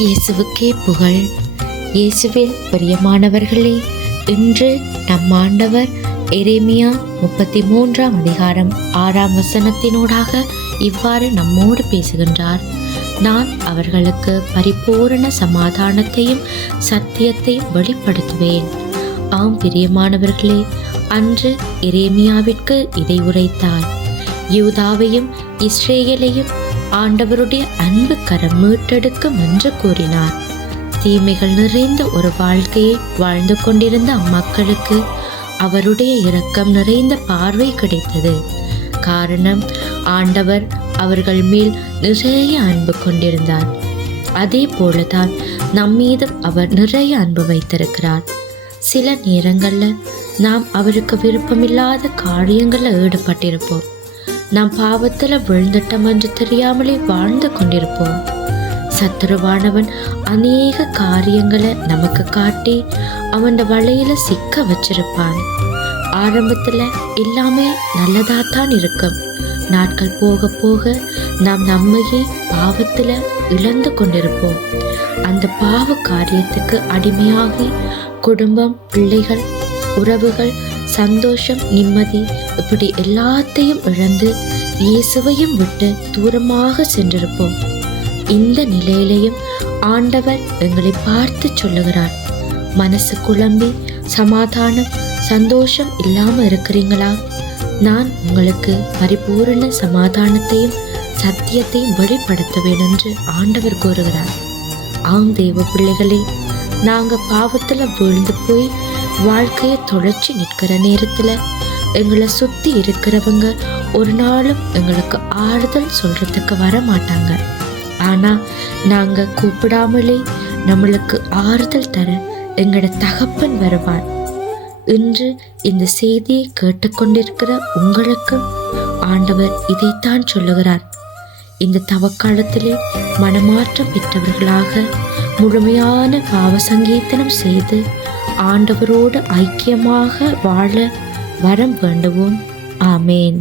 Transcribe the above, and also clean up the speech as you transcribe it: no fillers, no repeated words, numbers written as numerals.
இயேசுவுக்கே புகழ். இயேசுவில் பிரியமானவர்களே, இன்று நம் ஆண்டவர் எரேமியா 33ஆம் அதிகாரம் 6ஆம் வசனத்தினூடாக இவ்வாறு நம்மோடு பேசுகின்றார். நான் அவர்களுக்கு பரிபூரண சமாதானத்தையும் சத்தியத்தையும் வெளிப்படுத்துவேன். ஆம் பிரியமானவர்களே, அன்று எரேமியாவிற்கு இதை உரைத்தார். யூதாவையும் இஸ்ரேலையும் ஆண்டவருடைய அன்பு கரம் மீட்டெடுக்கும் என்று கூறினார். தீமைகள் நிறைந்த ஒரு வாழ்க்கையை வாழ்ந்து கொண்டிருந்த அம்மக்களுக்கு அவருடைய இரக்கம் நிறைந்த பார்வை கிடைத்தது. காரணம், ஆண்டவர் அவர்கள் மேல் நிறைய அன்பு கொண்டிருந்தார். அதே போலதான் நம்மீதும் அவர் நிறைய அன்பு வைத்திருக்கிறார். சில நேரங்களில் நாம் அவருக்கு விருப்பமில்லாத காரியங்களில் ஈடுபட்டிருப்போம். நாம் பாவத்தில் விழுந்துட்டோம் என்று தெரியாமலே வாழ்ந்து கொண்டிருப்போம். சத்துருவானவன் அநேக காரியங்களை நமக்கு காட்டி அவன் வலையில சிக்க வச்சிருப்பான். ஆரம்பத்தில் எல்லாமே நல்லதாத்தான் இருக்கும். நாட்கள் போக போக நாம் நம்மையே பாவத்தில் இழந்து கொண்டிருப்போம். அந்த பாவ காரியத்துக்கு அடிமையாகி குடும்பம், பிள்ளைகள், உறவுகள், சந்தோஷம், நிம்மதி இப்படி எல்லாத்தையும் இழந்து இயேசுவையும் விட்டு தூரமாக சென்றிருப்போம். இந்த நிலையிலையும் ஆண்டவர் எங்களை பார்த்து சொல்லுகிறார், மனசு குழம்பி சமாதானம், சந்தோஷம் இல்லாம இருக்கிறீங்களா? நான் உங்களுக்கு பரிபூரண சமாதானத்தையும் சத்தியத்தையும் வெளிப்படுத்துவேன் என்று ஆண்டவர் கூறுகிறார். ஆம் தேவ பிள்ளைகளே, நாங்க பாவத்துல வீழ்ந்து போய் வாழ்க்கையை தொலைச்சி நிற்கிற நேரத்துல எங்களை சுத்தி இருக்கிறவங்க ஒரு நாளும் எங்களுக்கு ஆறுதல் சொல்றதுக்கு வர மாட்டாங்க. ஆனா நாங்க கூப்பிடாமலே நம்மளுக்கு ஆறுதல் தர எங்களோட தகப்பன் வருவான். இன்று இந்த செய்தியை கேட்டுக்கொண்டிருக்கிற உங்களுக்கும் ஆண்டவர் இதைத்தான் சொல்லுகிறார். இந்த தவக்காலத்திலே மனமாற்றம் பெற்றவர்களாக முழுமையான பாவ சங்கீதனம் செய்து ஆண்டவரோடு ஐக்கியமாக வாழ வரம் வேண்டுவோம். ஆமேன்.